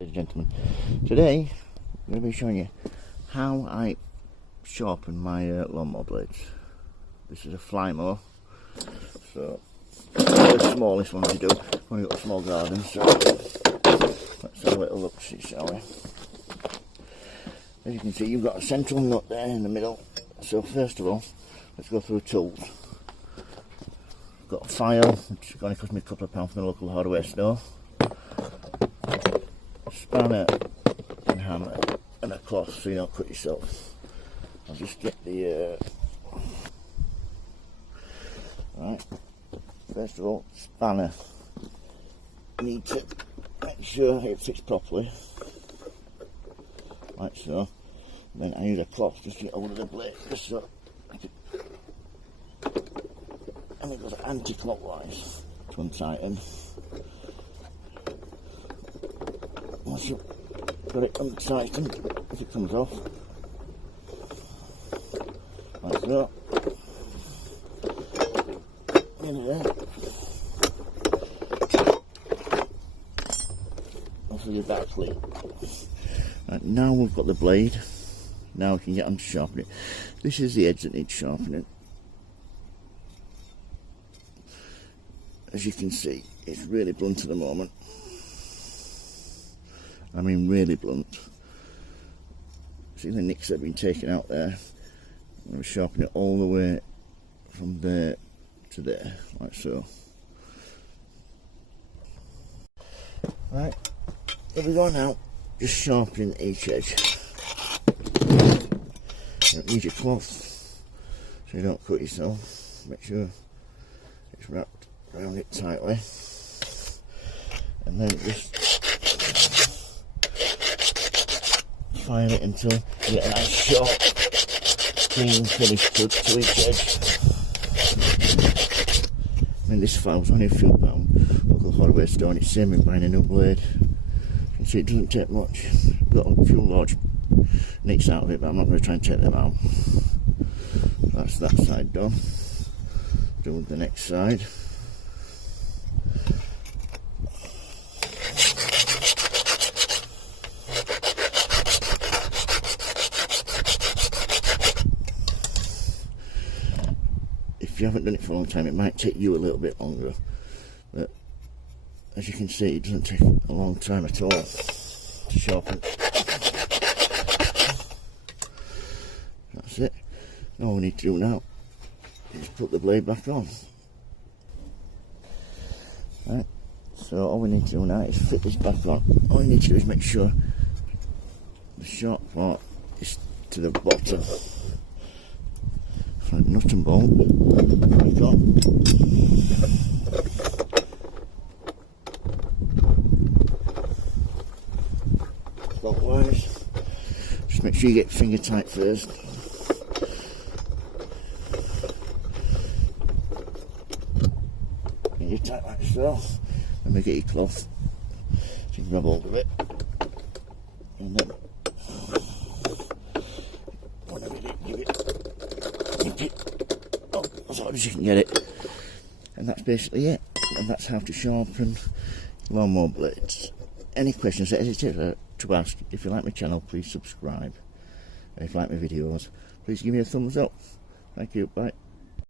Ladies and gentlemen, today I'm going to be showing you how I sharpen my lawnmower blades. This is a fly mower, so the smallest one to do. I've only got a small garden, so let's have a little look, see, shall we? As you can see, you've got a central nut there in the middle. So first of all, let's go through tools. I've got a file, which is going to cost me a couple of pounds from the local hardware store. Spanner and hammer and a cloth so you don't cut yourself. I'll just get the right. First of all, spanner. You need to make sure it fits properly, like so. And then I use a cloth just to get hold of the blade, just so. And it goes anti-clockwise to untighten. Once you've got it untightened, if it comes off, like so, in there, also your back clean. Right, now we've got the blade, now we can get on to sharpen it. This is the edge that needs sharpening. As you can see, it's really blunt at the moment. I mean really blunt. See the nicks that have been taken out there. I'm going to sharpen it all the way from there to there, like so. Right, here we go now, just sharpening each edge. You don't need your cloth, so you don't cut yourself. Make sure it's wrapped around it tightly. And then just file it until you get a nice short, clean finish to each edge. I mean, this file's only a few pounds, local hardware store, and it's same with buying a new blade. You can see it doesn't take much. Got a few large nicks out of it, but I'm not going to try and take them out. That's that side done. Do the next side. If you haven't done it for a long time, it might take you a little bit longer, but as you can see, it doesn't take a long time at all to sharpen. That's it. All we need to do now is put the blade back on. Right, so all we need to do now is fit this back on. All you need to do is make sure the sharp part is to the bottom. So nut and bolt, back on. Clockwise. Just make sure you get finger tight first. Get you tight like so. And we get your cloth so you can grab hold of it. And then whenever you give it. Oh, as hard as you can get it, and that's basically it. And that's how to sharpen lawnmower blades. Any questions, don't hesitate to ask. If you like my channel, please subscribe, and if you like my videos, please give me a thumbs up. Thank you, bye.